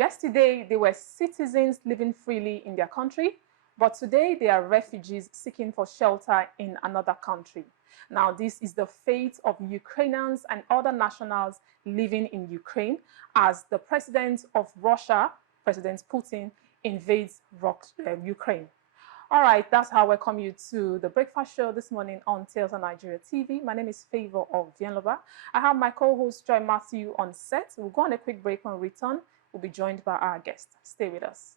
Yesterday, they were citizens living freely in their country, but today they are refugees seeking for shelter in another country. Now, this is the fate of Ukrainians and other nationals living in Ukraine as the president of Russia, President Putin, invades Ukraine. All right, that's how I welcome you to the breakfast show this morning on TSLNIGERIA TV. My name is Favor of Vienloba. I have my co-host Joy Matthew on set. We'll go on a quick break. When we return, we'll be joined by our guest. Stay with us.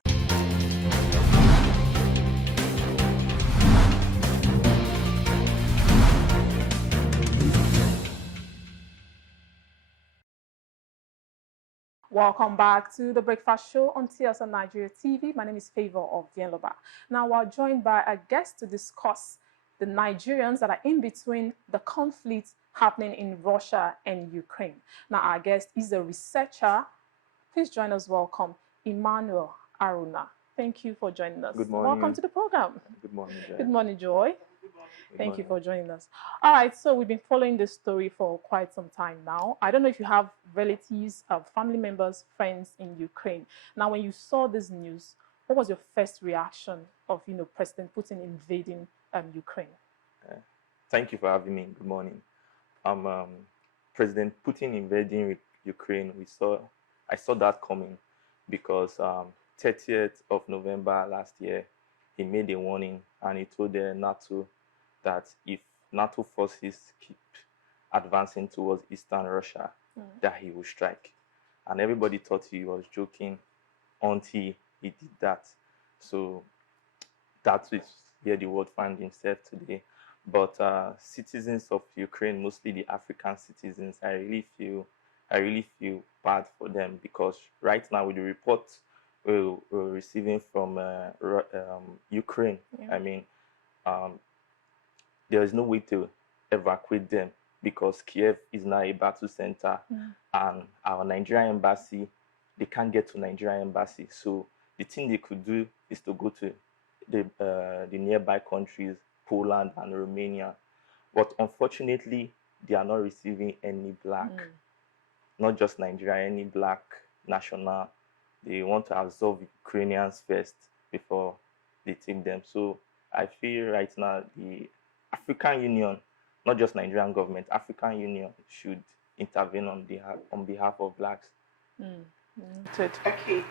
Welcome back to the breakfast show on TSLNIGERIA TV. My name is Favor of Vienloba. Now we're joined by a guest to discuss the Nigerians that are in between the conflict happening in Russia and Ukraine. Now our guest is a researcher. Please join us. Welcome, Emmanuel Aruna. Thank you for joining us. Good morning. Welcome to the program. Good morning, Joy. Good morning, Joy. Thank you morning. for joining us. All right, so we've been following this story for quite some time now. I don't know if you have relatives, family members, friends in Ukraine. Now, when you saw this news, what was your first reaction of, President Putin invading Ukraine? Thank you for having me. Good morning. President Putin invading Ukraine. I saw that coming because 30th of November last year, he made a warning and he told the NATO that if NATO forces keep advancing towards eastern Russia, that he will strike. And everybody thought he was joking until he did that. So that is where the world finds himself today. But citizens of Ukraine, mostly the African citizens, I really feel bad for them because right now with the reports we're receiving from Ukraine, there is no way to evacuate them because Kiev is now a battle center, and our Nigerian embassy, they can't get to Nigerian embassy. So the thing they could do is to go to the nearby countries, Poland and Romania. But unfortunately, they are not receiving any black, not just Nigeria, any black national. They want to absorb Ukrainians first before they take them. So I feel right now the African Union, not just Nigerian government, African Union should intervene on behalf of blacks. Okay,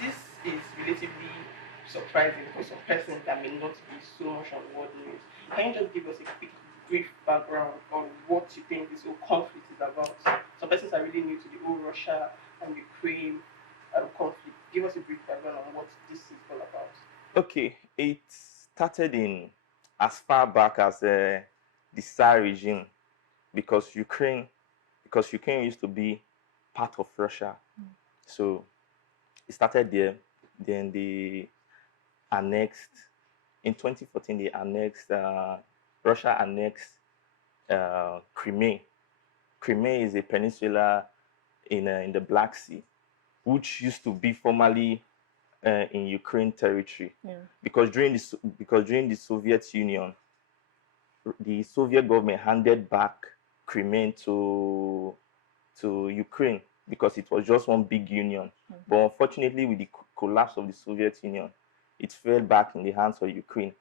this is relatively surprising for some persons that may not be so much on world news. Can you just give us a quick, brief background on what you think this whole conflict is about? Some persons are really new to the whole Russia and Ukraine conflict. Give us a brief background on what this is all about. Okay, it started in as far back as the Tsar regime, because Ukraine used to be part of Russia. So it started there. Then they annexed in 2014. They annexed Russia annexed Crimea. Crimea is a peninsula in the Black Sea, which used to be formerly in Ukraine territory, because during the Soviet Union, the Soviet government handed back Crimea to Ukraine because it was just one big union. But unfortunately, with the collapse of the Soviet Union, it fell back in the hands of Ukraine.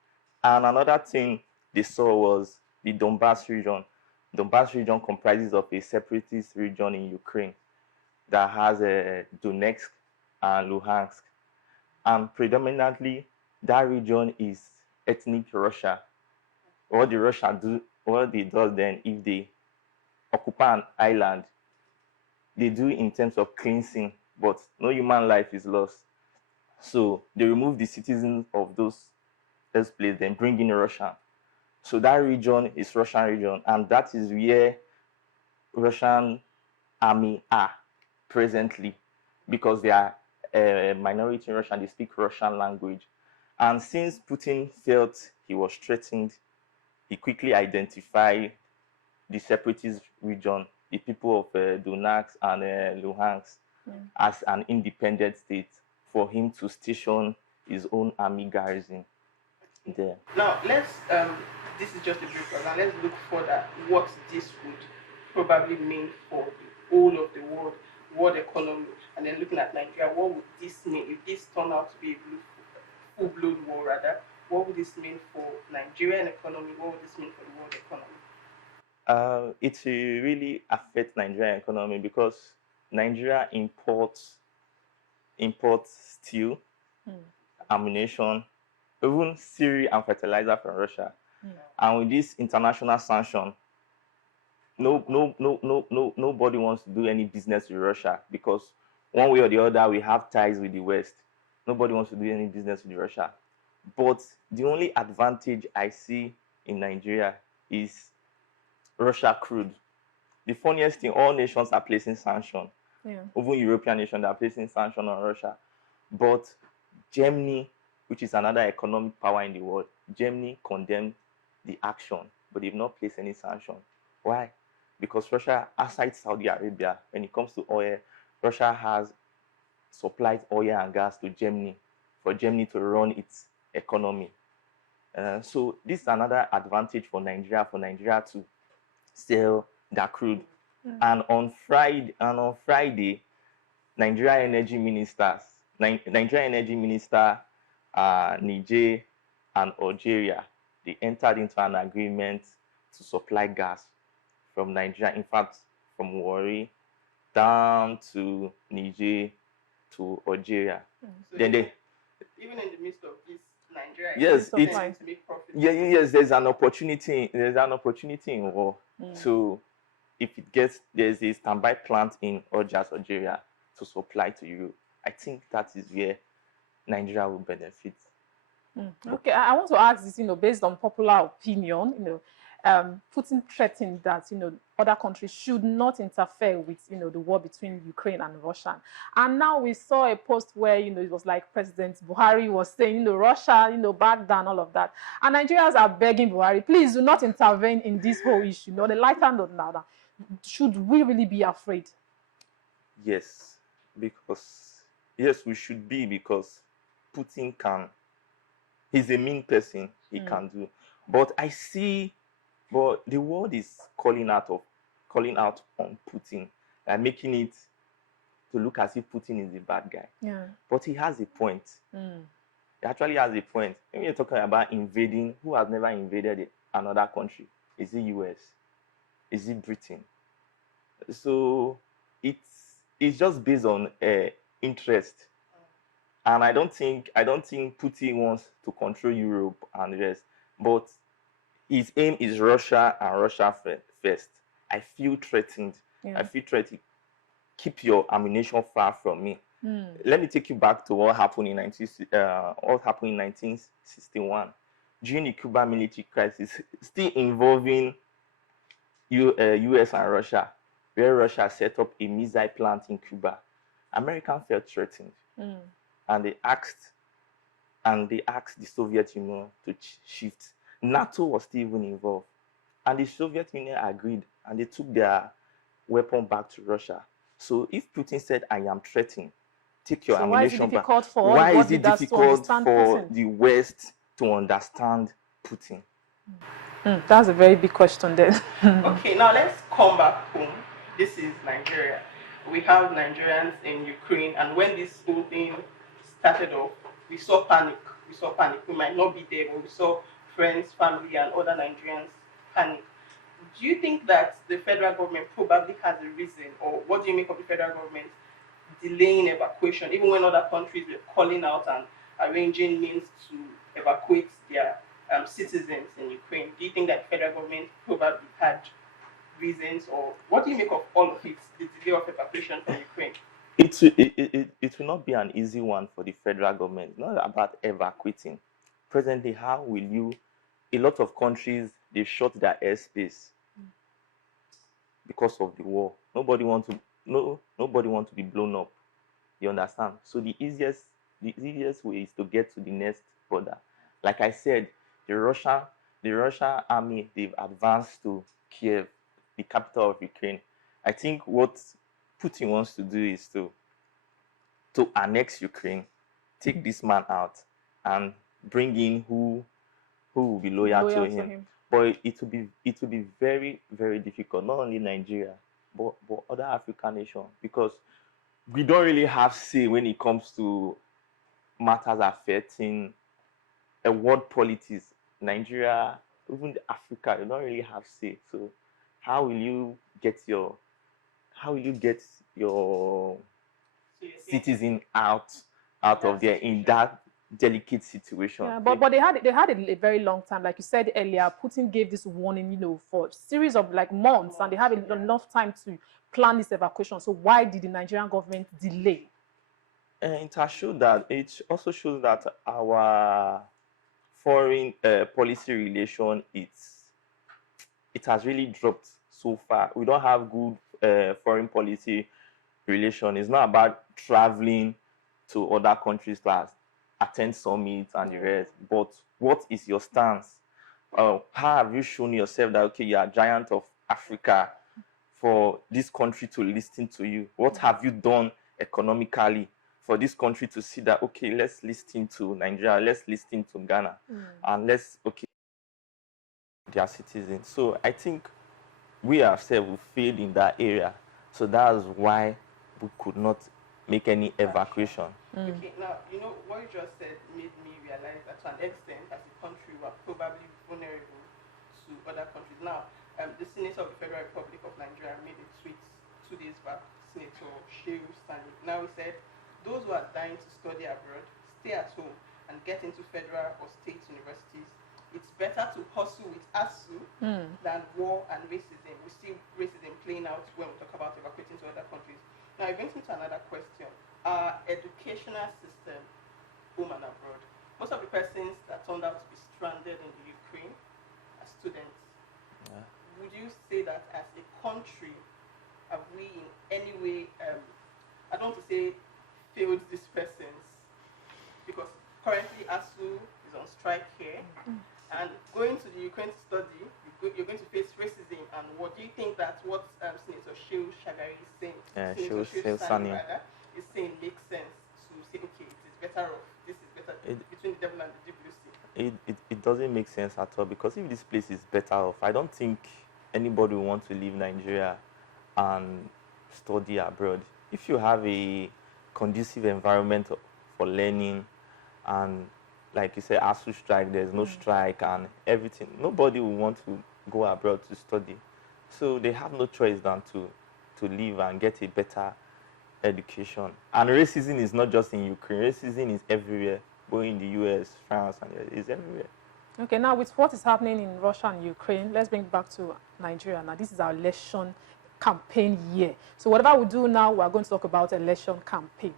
And another thing they saw was the Donbas region. Donbas region comprises of a separatist region in Ukraine that has Donetsk and Luhansk. And predominantly, that region is ethnic Russia. What they do then, if they occupy an island, they do in terms of cleansing, but no human life is lost. So they remove the citizens of those places, then bring in Russia. So that region is Russian region, and that is where Russian army are presently, because they are a minority in Russia, they speak Russian language. And since Putin felt he was threatened, he quickly identified the separatist region, the people of Donetsk and Luhansk, as an independent state for him to station his own army garrison there. Now, let's, this is just a brief one. Now, let's look further what this would probably mean for the whole of the world. world economy, and then looking at Nigeria, what would this mean if this turned out to be a full-blown war rather? What would this mean for Nigerian economy? What would this mean for the world economy? It will really affect Nigerian economy because Nigeria imports steel, ammunition, even cereal and fertilizer from Russia. And with this international sanction, nobody wants to do any business with Russia because one way or the other we have ties with the West. Nobody wants to do any business with Russia. But the only advantage I see in Nigeria is Russia crude. The funniest thing, all nations are placing sanctions. Yeah. Even European nations are placing sanctions on Russia. But Germany, which is another economic power in the world, Germany condemned the action, but they've not placed any sanction. Why? Because Russia, aside Saudi Arabia, when it comes to oil, Russia has supplied oil and gas to Germany for Germany to run its economy. So this is another advantage for Nigeria to sell their crude. And on Friday, Nigerian Energy Minister, Niger and Algeria, they entered into an agreement to supply gas from Nigeria. In fact, from Warri down to Niger to Algeria. So Then they, even in the midst of this, Nigeria yes, is tending to make profit. yes, there's an opportunity in war. So if it gets, there's a standby plant in Algiers, Algeria, to supply to Europe. I think that is where Nigeria will benefit. Okay, I want to ask this, based on popular opinion, Putin threatened that, other countries should not interfere with, the war between Ukraine and Russia. And now we saw a post where, it was like President Buhari was saying, Russia, back down, all of that. And Nigerians are begging Buhari, please do not intervene in this whole issue. The lighter note now. Should we really be afraid? Yes, we should be, because Putin he's a mean person, he can do. But the world is calling out on Putin and making it to look as if Putin is a bad guy. Yeah. But he has a point. He actually has a point. When you're talking about invading, who has never invaded another country? Is it US? Is it Britain? So it's just based on interest. And I don't think Putin wants to control Europe and the rest. But his aim is Russia and Russia first. I feel threatened. Yeah. I feel threatened. Keep your ammunition far from me. Let me take you back to what happened in 1961 during the Cuban military crisis, still involving US and Russia, where Russia set up a missile plant in Cuba. Americans felt threatened, and they asked the Soviet Union to shift. NATO was still even involved, and the Soviet Union agreed, and they took their weapon back to Russia. So if Putin said, "I am threatened, take your ammunition back," why is it difficult for the West to understand Putin? That's a very big question then. Okay, now let's come back home. This is Nigeria. We have Nigerians in Ukraine, and when this whole thing started off, we saw panic. We might not be there, but we saw friends, family, and other Nigerians panic. Do you think that the federal government probably has a reason, or what do you make of the federal government delaying evacuation, even when other countries were calling out and arranging means to evacuate their citizens in Ukraine? Do you think that the federal government probably had reasons, or what do you make of all of it, the delay of evacuation from Ukraine? It will not be an easy one for the federal government. It's not about evacuating. Presently, how will you? A lot of countries, they shut their airspace because of the war. Nobody wants to be blown up. You understand? So the easiest way is to get to the next border. Like I said, the Russian army, they've advanced to Kiev, the capital of Ukraine. I think what Putin wants to do is to annex Ukraine, take this man out, and bring in who will be loyal to him. But it will be very, very difficult. Not only Nigeria, but other African nations, because we don't really have say when it comes to matters affecting a world politics. Nigeria, even Africa, they don't really have say. So how will you get your So you're saying citizen out that of there in situation. that delicate situation? Yeah, but they had a very long time, like you said earlier. Putin gave this warning, for a series of like months, and they have enough time to plan this evacuation. So why did the Nigerian government delay? And it also shows that our foreign policy relation it has really dropped so far. We don't have good foreign policy relation. It's not about traveling to other countries to attend summits and the rest, but what is your stance? How have you shown yourself that okay, you are a giant of Africa for this country to listen to you? What have you done economically for this country to see that okay, let's listen to Nigeria, let's listen to Ghana, and let's their citizens. So I think we ourselves will fail in that area. So that's why we could not make any evacuation. Okay, now, what you just said made me realize that to an extent, as a country, we are probably vulnerable to other countries. Now, the Senator of the Federal Republic of Nigeria made a tweet 2 days back, Senator Shehu Sani. Now he said, those who are dying to study abroad, stay at home and get into federal or state universities. It's better to hustle with ASU than war and racism. We see racism playing out when we talk about evacuating to other countries. Now, it brings me to another question. Our educational system, home and abroad, most of the persons that turned out to be stranded in the Ukraine are students. Yeah. Would you say that as a country, have we in any way, I don't want to say failed these persons, because currently ASU is on strike here, and going to the Ukraine to study, you're going to face racism. And what do you think that what Senator Shehu Shagari is saying, Senator Shehu Sani rather, is saying makes sense to say, okay, it is better off, this is better between the devil and the WC? It doesn't make sense at all, because if this place is better off, I don't think anybody will want to leave Nigeria and study abroad. If you have a conducive environment for learning, and like you said, ASU strike, there's no strike and everything, nobody will want to go abroad to study. So they have no choice than to leave and get a better education. And racism is not just in Ukraine, racism is everywhere, both in the US, France, and it's everywhere. Okay, now with what is happening in Russia and Ukraine, let's bring it back to Nigeria. Now, this is our election campaign year. So whatever we do now, we're going to talk about election campaign.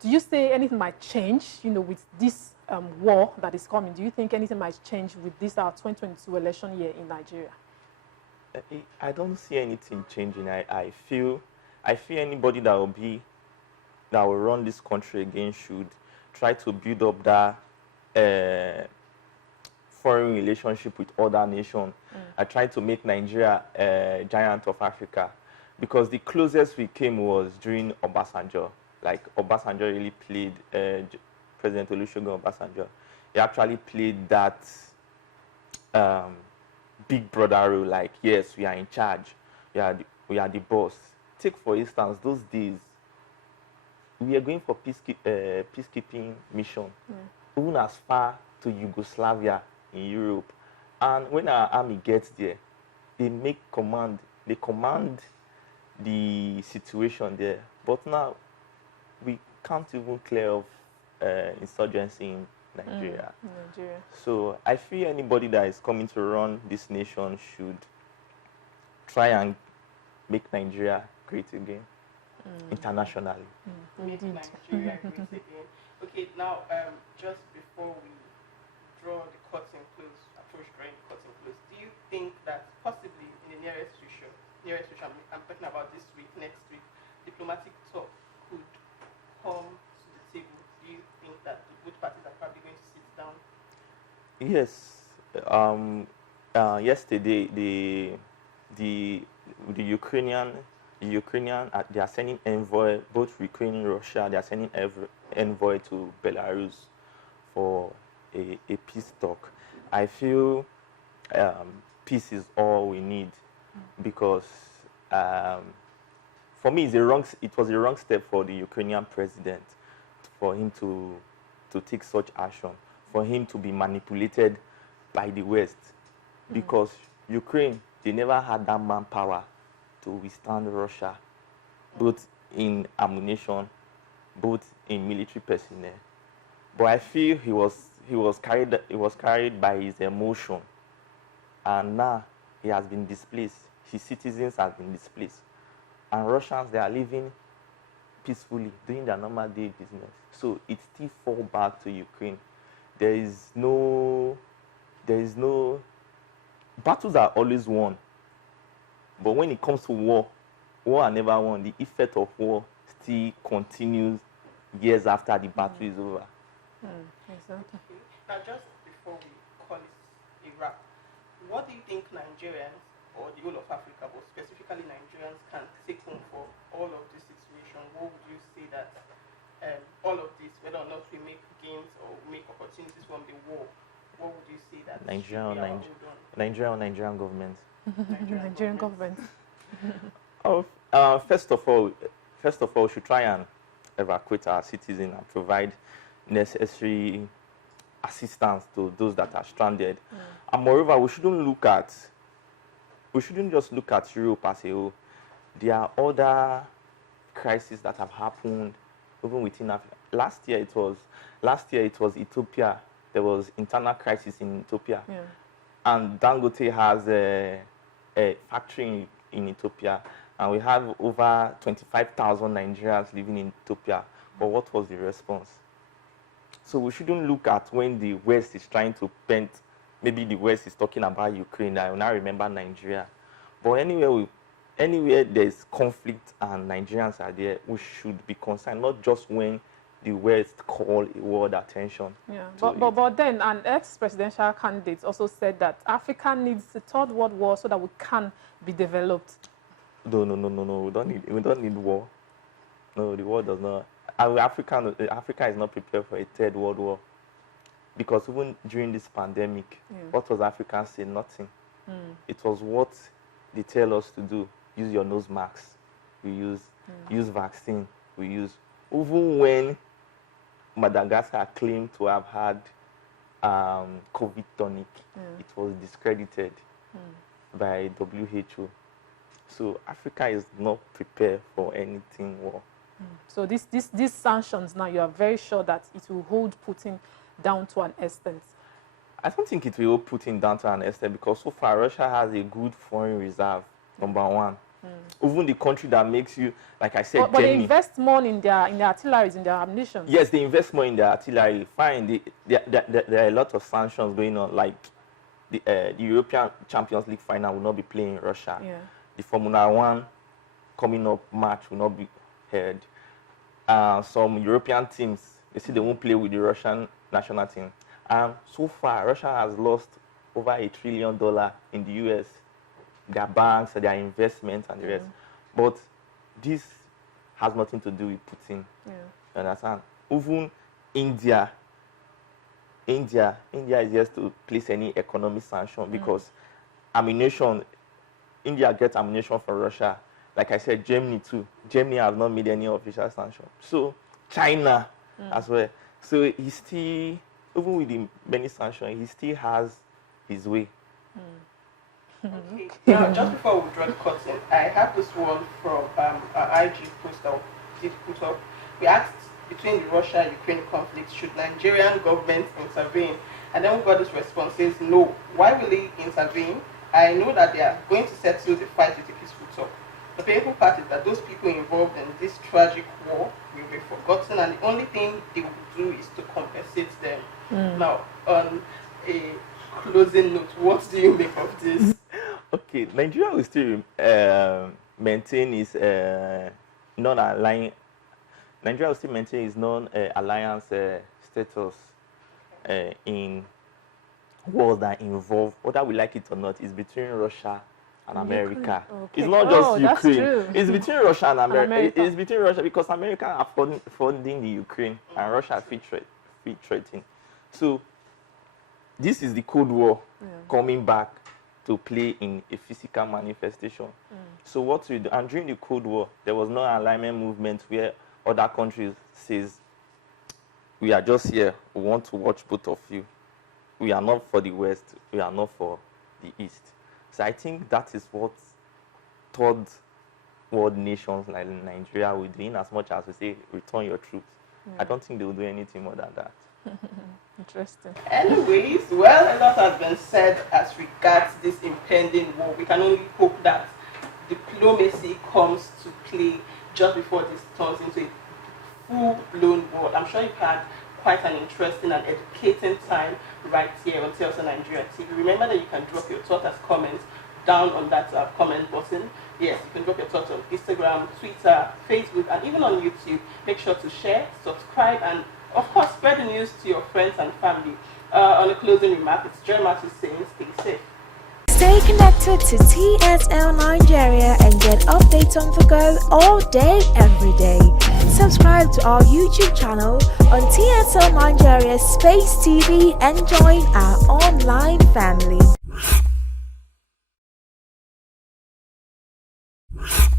Do you say anything might change, with this war that is coming? Do you think anything might change with this our 2022 election year in Nigeria? I don't see anything changing. I feel anybody that will run this country again should try to build up that foreign relationship with other nations. I try to make Nigeria a giant of Africa, because the closest we came was during Obasanjo. Like Obasanjo really played, President Olusegun Obasanjo. He actually played that big brother role. Like, yes, we are in charge. We are the boss. Take for instance those days. We are going for peacekeeping mission, even as far to Yugoslavia in Europe. And when our army gets there, they command the situation there. But now, we can't even clear off insurgency in Nigeria. So I feel anybody that is coming to run this nation should try and make Nigeria great again, internationally. Make Nigeria great again. Okay, now just before we draw the curtain close, approach drawing the curtain close, do you think that possibly in the nearest future, I'm talking about this week, next week, diplomatic talk could come to the table? Do you think that both parties are probably going to sit down? Yes. Yesterday, the Ukrainian they are sending envoy, both Ukraine and Russia. They are sending envoy to Belarus for a peace talk. I feel peace is all we need, because for me, it was a wrong step for the Ukrainian president for him to take such action, for him to be manipulated by the West, because Ukraine, they never had that manpower to withstand Russia, both in ammunition, both in military personnel. But I feel he was carried by his emotion, and now he has been displaced. His citizens have been displaced, and Russians, they are living peacefully, doing their normal day business. So it still falls back to Ukraine. There is no battles are always won, but when it comes to war are never won. The effect of war still continues years after the battle is over. Exactly. Now, just before we call it a wrap, what do you think Nigerians, or the whole of Africa, but specifically Nigerians, can take home for all of this situation? What would you say that all of this, whether or not we make gains or make opportunities from the war, what would you say that Nigerian government. Nigerian government. First of all, we should try and evacuate our citizens and provide necessary assistance to those that are stranded. And moreover, we shouldn't just look at Europe as a whole. There are other crises that have happened even within Africa. Last year it was Ethiopia. There was internal crisis in Ethiopia. Yeah. And Dangote has a factory in Ethiopia, and we have over 25,000 Nigerians living in Ethiopia. But what was the response? So we shouldn't look at when the West is trying to paint, maybe the West is talking about Ukraine, I will now remember Nigeria. But anywhere there's conflict and Nigerians are there, we should be concerned, not just when the West call a world attention. Yeah, but then an ex-presidential candidate also said that Africa needs the third world war so that we can be developed. No. We don't need war. No, the world does not. Africa is not prepared for a third world war, because even during this pandemic, what was Africa saying? Nothing. It was what they tell us to do. Use your nose masks. We use vaccine. We use, even when Madagascar claimed to have had COVID tonic, it was discredited by WHO. So Africa is not prepared for anything war. So these sanctions now, you are very sure that it will hold Putin down to an extent? I don't think it will hold Putin down to an extent, because so far Russia has a good foreign reserve, number one. Even the country that makes you, like I said, but they invest more in their artillery, in their ammunition. Yes, they invest more in their artillery. Fine, there are a lot of sanctions going on, like the European Champions League final will not be playing in Russia. Yeah. The Formula 1 coming up match will not be held. Some European teams, they say they won't play with the Russian national team. So far, Russia has lost over $1 trillion in the US, their banks, their investments, and the rest. But this has nothing to do with Putin. Yeah. You understand? Even India is yet to place any economic sanction, because ammunition, India gets ammunition from Russia. Like I said, Germany too. Germany has not made any official sanction. So China as well. So he still, even with the many sanctions, he still has his way. Okay. Now, just before we draw the curtain, I have this one from our IG post that we did put up. We asked, between the Russia-Ukraine conflict, should Nigerian government intervene? And then we got this response, says no. Why will they intervene? I know that they are going to settle the fight with a peaceful talk. The painful part is that those people involved in this tragic war will be forgotten, and the only thing they will do is to compensate them. Now, on a closing note, what do you make of this? Okay, Nigeria will still maintain its non-alliance. Nigeria will still maintain its non-alliance status in wars that involve, whether we like it or not, is between Russia and America. Okay. It's not just Ukraine. That's true. It's between Russia and America. It's America. between Russia, because America are funding the Ukraine, and Russia free trading. So this is the Cold War coming back to play in a physical manifestation. So what we do, and during the Cold War, there was no alignment movement where other countries says, we are just here, we want to watch both of you. We are not for the West, we are not for the East. So I think that is what third world nations like Nigeria will do, in as much as we say, return your troops. I don't think they will do anything more than that. Interesting. Anyways, well, a lot has been said as regards this impending war. We can only hope that diplomacy comes to play just before this turns into a full-blown war. I'm sure you've had quite an interesting and educating time right here on TSLNIGERIA TV. Remember that you can drop your thoughts as comments down on that comment button. Yes, you can drop your thoughts on Instagram, Twitter, Facebook, and even on YouTube. Make sure to share, subscribe, and of course, spread the news to your friends and family. On a closing remark, it's Jeremiah saying, stay safe. Stay connected to TSL Nigeria and get updates on the go all day, every day. Subscribe to our YouTube channel on TSL Nigeria Space TV and join our online family.